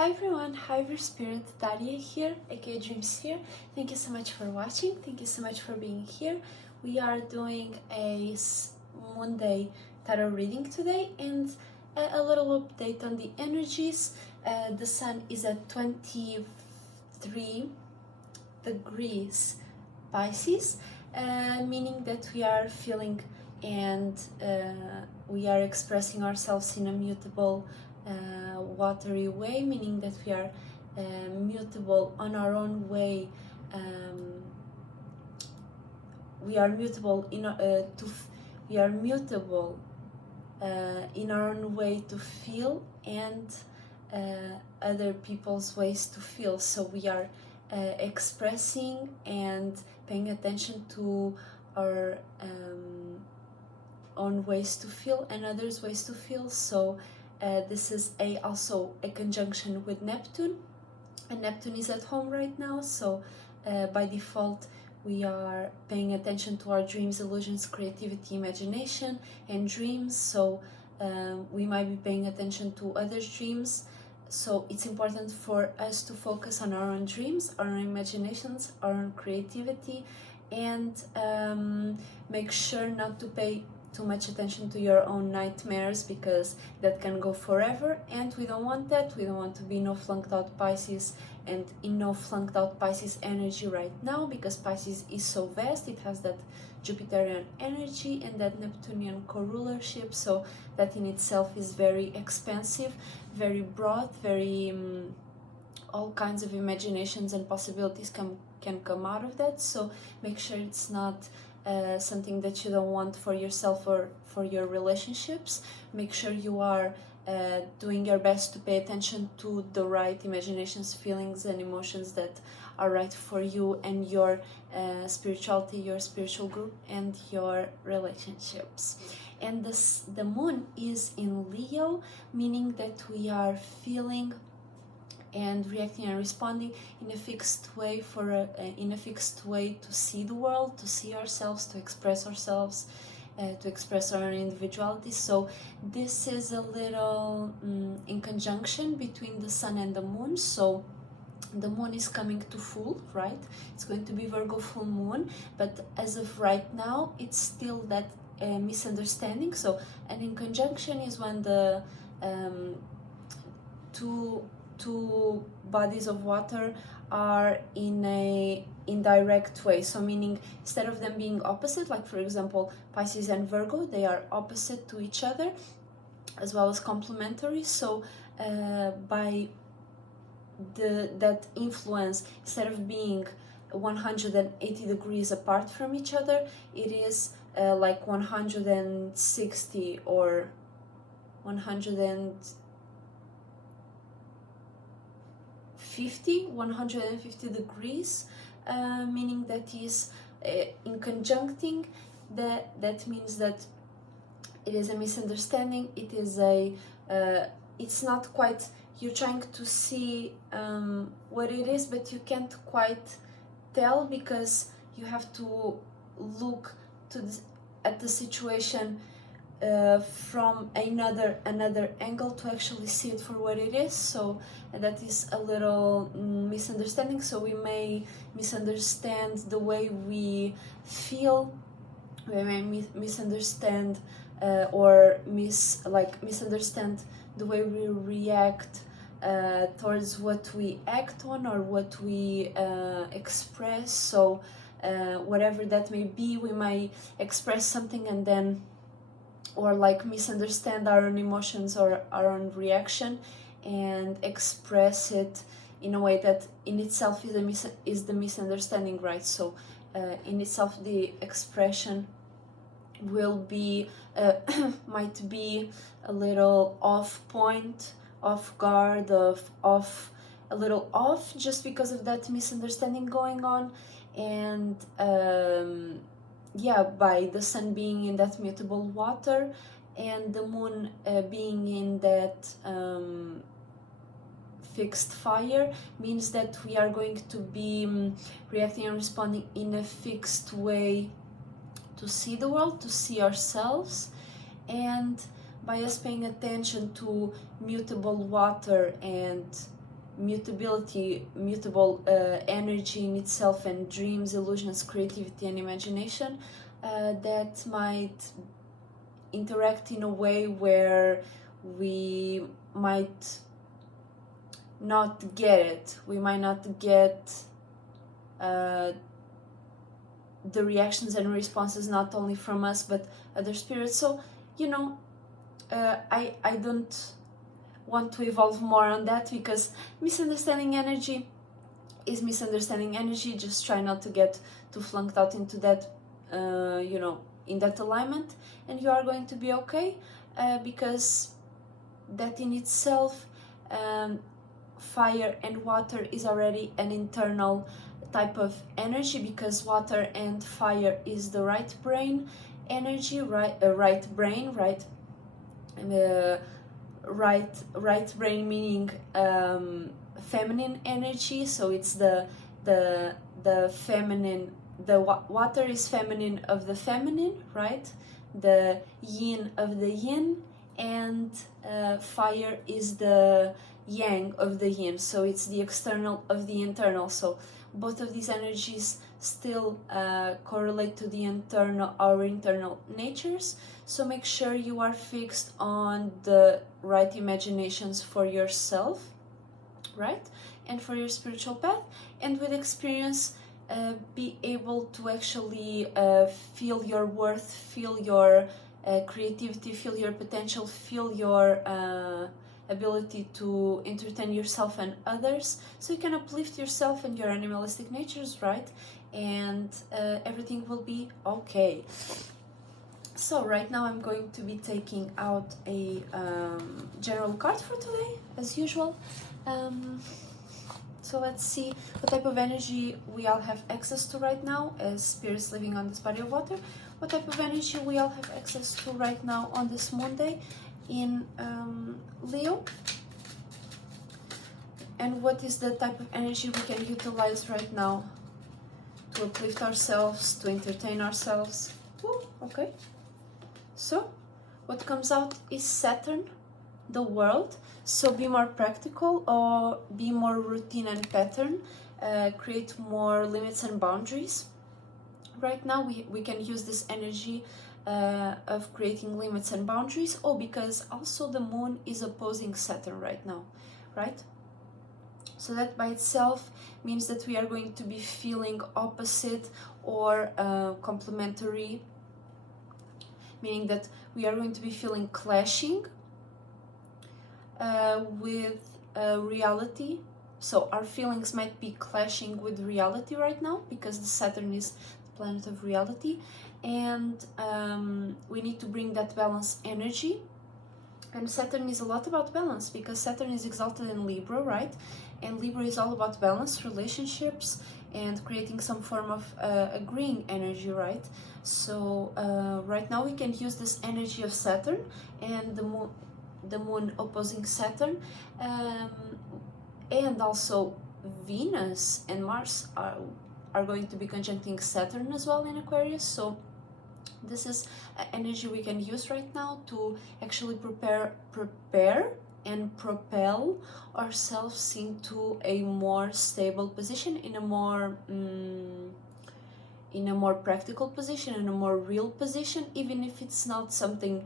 Hi everyone, hi Ver Spirit, Daria here, aka Dream Sphere. Thank you so much for watching, thank you so much for being here. We are doing a Moondae tarot reading today and a little update on the energies. The sun is at 23 degrees Pisces, meaning that we are feeling and we are expressing ourselves in a mutable watery way, meaning that we are mutable on our own way. We are mutable in our own way to feel and other people's ways to feel. So we are expressing and paying attention to our own ways to feel and others' ways to feel. So this is also a conjunction with Neptune, and Neptune is at home right now, so by default we are paying attention to our dreams, illusions, creativity, imagination, and dreams. So we might be paying attention to others' dreams. So it's important for us to focus on our own dreams, our own imaginations, our own creativity, and make sure not to pay too much attention to your own nightmares, because that can go forever, and we don't want that. We don't want to be no flunked out Pisces and in no flunked out Pisces energy right now, because Pisces is so vast. It has that Jupiterian energy and that Neptunian co-rulership, so that in itself is very expansive, very broad, very all kinds of imaginations and possibilities can come out of that. So make sure it's not something that you don't want for yourself or for your relationships. Make sure you are doing your best to pay attention to the right imaginations, feelings, and emotions that are right for you and your spirituality, your spiritual group, and your relationships. And the moon is in Leo, meaning that we are feeling and reacting and responding in a fixed way in a fixed way to see the world, to see ourselves, to express ourselves, to express our individuality. So this is a little in conjunction between the sun and the moon. So the moon is coming to full, right? It's going to be Virgo full moon, but as of right now it's still that misunderstanding. So an in conjunction is when the two bodies of water are in a indirect way. So meaning, instead of them being opposite, like for example Pisces and Virgo, they are opposite to each other as well as complementary. So by that influence, instead of being 180 degrees apart from each other, it is like 160 or 150 degrees, meaning that is in conjuncting. That means that it is a misunderstanding. It is it's not quite, you're trying to see what it is, but you can't quite tell, because you have to look at the situation from another angle to actually see it for what it is. So that is a little misunderstanding. So we may misunderstand the way we feel, we may misunderstand or misunderstand the way we react towards what we act on or what we express. So whatever that may be, we may express something and then or like misunderstand our own emotions or our own reaction and express it in a way that in itself is the misunderstanding, right? So in itself the expression will be might be a little off point, off guard, off a little off, just because of that misunderstanding going on. And yeah, by the sun being in that mutable water and the moon being in that fixed fire, means that we are going to be reacting and responding in a fixed way to see the world, to see ourselves. And by us paying attention to mutable water and mutability, mutable energy in itself, and dreams, illusions, creativity, and imagination that might interact in a way where we might not get it. We might not get the reactions and responses not only from us but other spirits. So, you know, I don't want to evolve more on that, because misunderstanding energy is misunderstanding energy. Just try not to get too flunked out into that, you know, in that alignment, and you are going to be okay, because that in itself, fire and water is already an internal type of energy, because water and fire is the right brain energy, right brain, right brain meaning feminine energy. So it's the feminine, water is feminine of the feminine, right? The yin of the yin, and fire is the yang of the yin, so it's the external of the internal. So both of these energies still correlate to the our internal natures. So make sure you are fixed on the right imaginations for yourself, right, and for your spiritual path, and with experience be able to actually feel your worth, feel your creativity, feel your potential, feel your ability to entertain yourself and others, so you can uplift yourself and your animalistic natures, right? And everything will be okay. So right now I'm going to be taking out a general card for today, as usual. So let's see what type of energy we all have access to right now as spirits living on this body of water. What type of energy we all have access to right now on this Moondae in Leo. And what is the type of energy we can utilize right now to uplift ourselves, to entertain ourselves. Ooh, okay. So what comes out is Saturn, the world. So be more practical, or be more routine and pattern, create more limits and boundaries. Right now we can use this energy of creating limits and boundaries. Oh, because also the moon is opposing Saturn right now, right? So that by itself means that we are going to be feeling opposite or complementary, meaning that we are going to be feeling clashing with reality. So our feelings might be clashing with reality right now, because the Saturn is the planet of reality, and we need to bring that balance energy. And Saturn is a lot about balance, because Saturn is exalted in Libra, right? And Libra is all about balance, relationships, and creating some form of agreeing energy, right? So right now we can use this energy of Saturn and the moon opposing Saturn, and also Venus and Mars are going to be conjuncting Saturn as well in Aquarius. So this is energy we can use right now to actually prepare and propel ourselves into a more stable position, in a more practical position, in a more real position, even if it's not something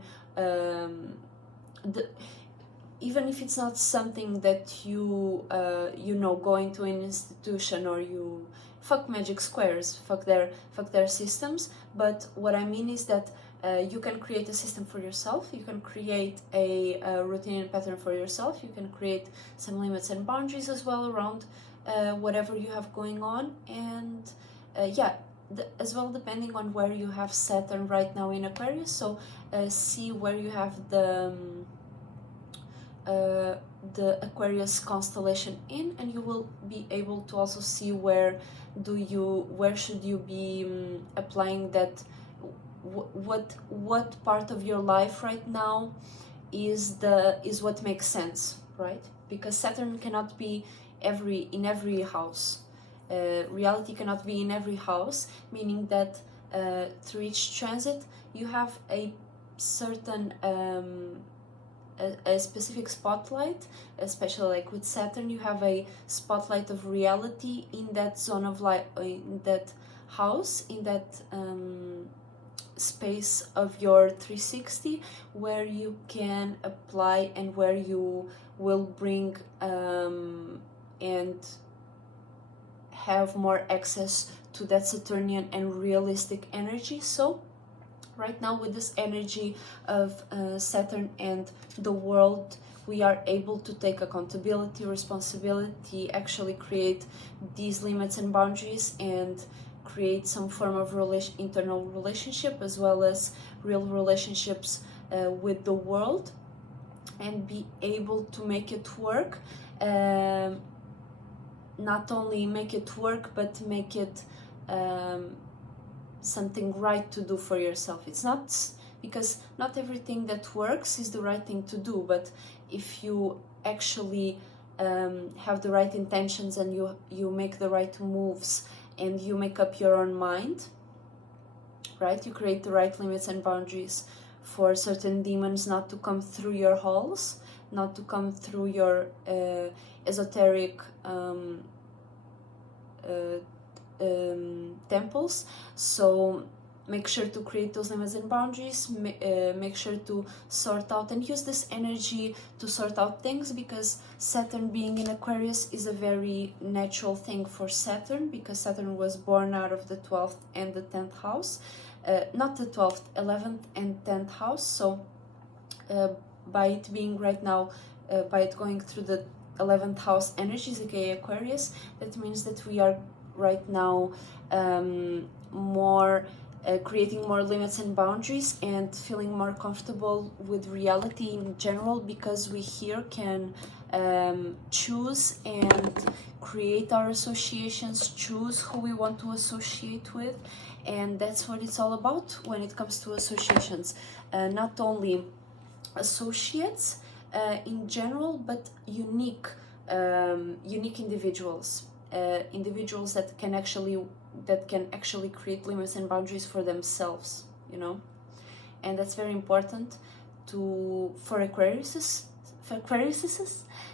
even if it's not something that you know, going to an institution, or you fuck magic squares, fuck their systems. But what I mean is that you can create a system for yourself, you can create a routine and pattern for yourself, you can create some limits and boundaries as well around whatever you have going on. And as well, depending on where you have Saturn right now in Aquarius. So see where you have the Aquarius constellation in, and you will be able to also see where should you be applying that. What part of your life right now is what makes sense, right? Because Saturn cannot be in every house. Reality cannot be in every house, meaning that through each transit you have a certain a specific spotlight, especially like with Saturn, you have a spotlight of reality in that zone of light, in that house, in that space of your 360, where you can apply and where you will bring and have more access to that Saturnian and realistic energy. So right now, with this energy of Saturn and the world, we are able to take accountability, responsibility, actually create these limits and boundaries, and create some form of internal relationship, as well as real relationships with the world, and be able to make it work. Not only make it work, but make it something right to do for yourself. It's not, because not everything that works is the right thing to do, but if you actually have the right intentions, and you make the right moves, and you make up your own mind, right? You create the right limits and boundaries for certain demons not to come through your halls, not to come through your esoteric temples. So make sure to create those limits and boundaries, make sure to sort out and use this energy to sort out things, because Saturn being in Aquarius is a very natural thing for Saturn, because Saturn was born out of the 12th and the 10th house, not the 12th, 11th and 10th house. So by it being right now, by it going through the 11th house energies, aka Aquarius, that means that we are right now more creating more limits and boundaries, and feeling more comfortable with reality in general, because we here can choose and create our associations, choose who we want to associate with. And that's what it's all about when it comes to associations. Not only associates in general, but unique individuals, individuals that can actually create limits and boundaries for themselves, you know. And that's very important for Aquariuses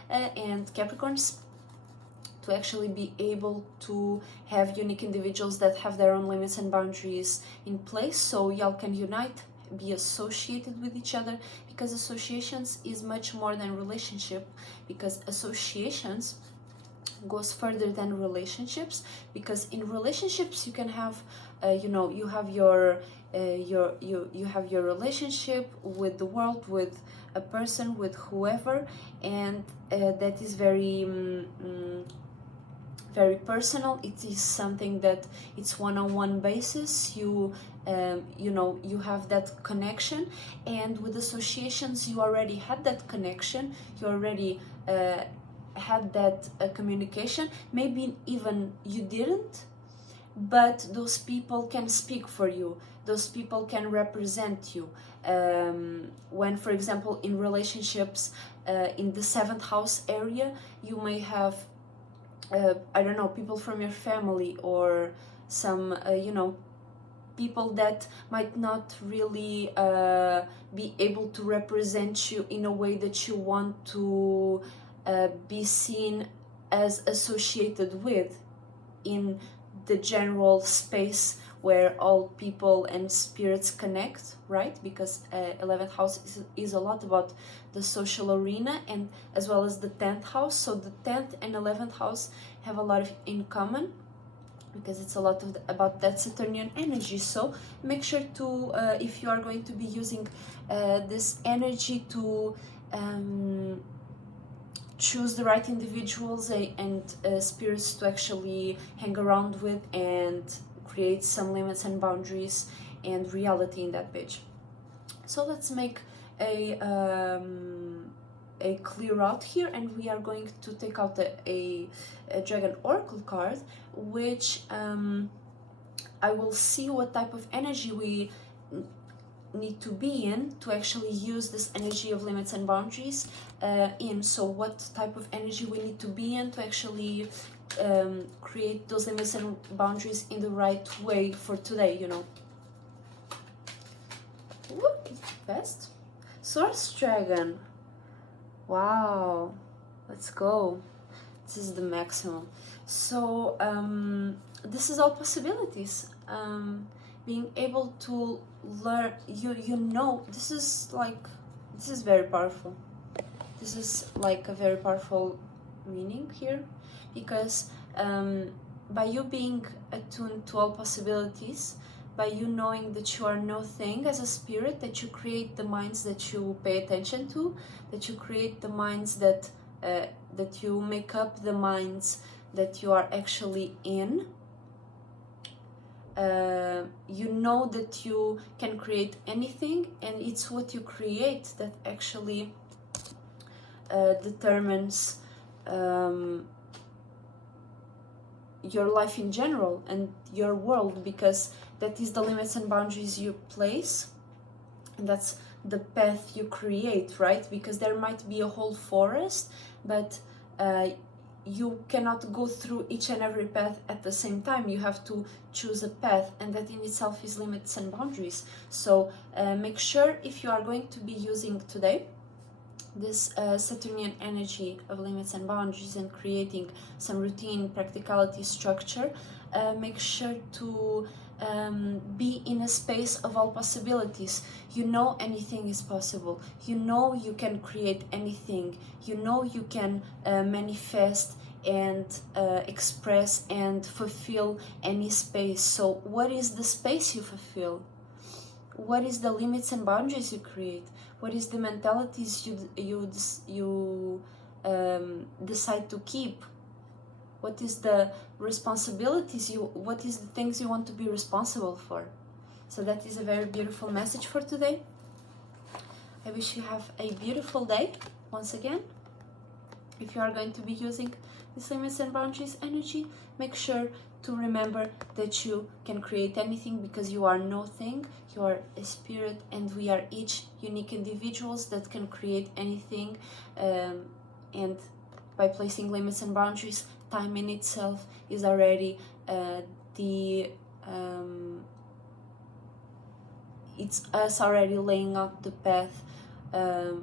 and Capricorns, to actually be able to have unique individuals that have their own limits and boundaries in place, so y'all can unite, be associated with each other, because associations is much more than relationship, because associations goes further than relationships, because in relationships you can have you have your relationship with the world, with a person, with whoever, and that is very very personal. It is something that it's one-on-one basis. You have that connection, and with associations you already had that connection, you already had that communication. Maybe even you didn't, but those people can speak for you, those people can represent you. When, for example, in relationships in the 7th house area, you may have I don't know, people from your family, or some people that might not really be able to represent you in a way that you want to be seen as associated with in the general space where all people and spirits connect, right? Because 11th house is a lot about the social arena, and as well as the 10th house. So the 10th and 11th house have a lot in common, because it's a lot about that Saturnian energy. So make sure to, if you are going to be using this energy, to choose the right individuals and spirits to actually hang around with, and create some limits and boundaries and reality in that page. So let's make a clear out here, and we are going to take out a Dragon Oracle card, which I will see what type of energy we need to be in to actually use this energy of limits and boundaries in. So what type of energy we need to be in to actually create those limits and boundaries in the right way for today, you know. Whoop, fast. Source Dragon. Wow, let's go. This is the maximum. So this is all possibilities. Being able to learn, you know, this is very powerful. This is like a very powerful meaning here, because by you being attuned to all possibilities, by you knowing that you are no thing as a spirit, that you create the minds that you pay attention to, that you create the minds that you make up the minds that you are actually in. You know that you can create anything, and it's what you create that actually determines your life in general and your world, because that is the limits and boundaries you place, and that's the path you create, right? Because there might be a whole forest, but you cannot go through each and every path at the same time. You have to choose a path, and that in itself is limits and boundaries. So make sure, if you are going to be using today this Saturnian energy of limits and boundaries and creating some routine, practicality, structure, make sure to be in a space of all possibilities. You know anything is possible. You know you can create anything. You know you can manifest and express and fulfill any space. So what is the space you fulfill? What is the limits and boundaries you create? What is the mentalities you decide to keep? What is the responsibilities what is the things you want to be responsible for? So that is a very beautiful message for today. I wish you have a beautiful day once again. If you are going to be using this limits and boundaries energy, make sure to remember that you can create anything, because you are nothing. You are a spirit, and we are each unique individuals that can create anything. And by placing limits and boundaries, time in itself is already it's us already laying out the path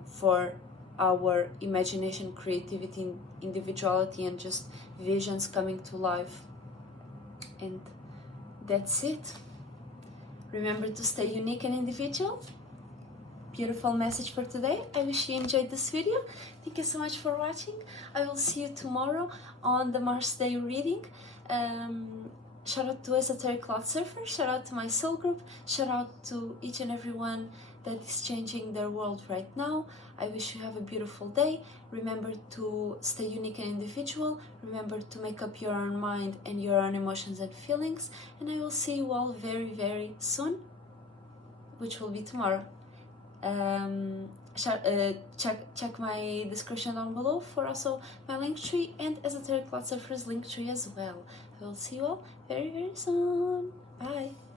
for our imagination, creativity, individuality, and just visions coming to life. And that's it. Remember to stay unique and individual. Beautiful message for today. I wish you enjoyed this video. Thank you so much for watching. I will see you tomorrow on the Mars Day reading. Shout out to Esoteric Cloud Surfer. Shout out to my soul group. Shout out to each and everyone that is changing their world right now. I wish you have a beautiful day. Remember to stay unique and individual. Remember to make up your own mind and your own emotions and feelings. And I will see you all very, very soon, which will be tomorrow. Check my description down below for also my link tree and Esoteric Cloud Surfer's link tree as well. I will see you all very, very soon. Bye.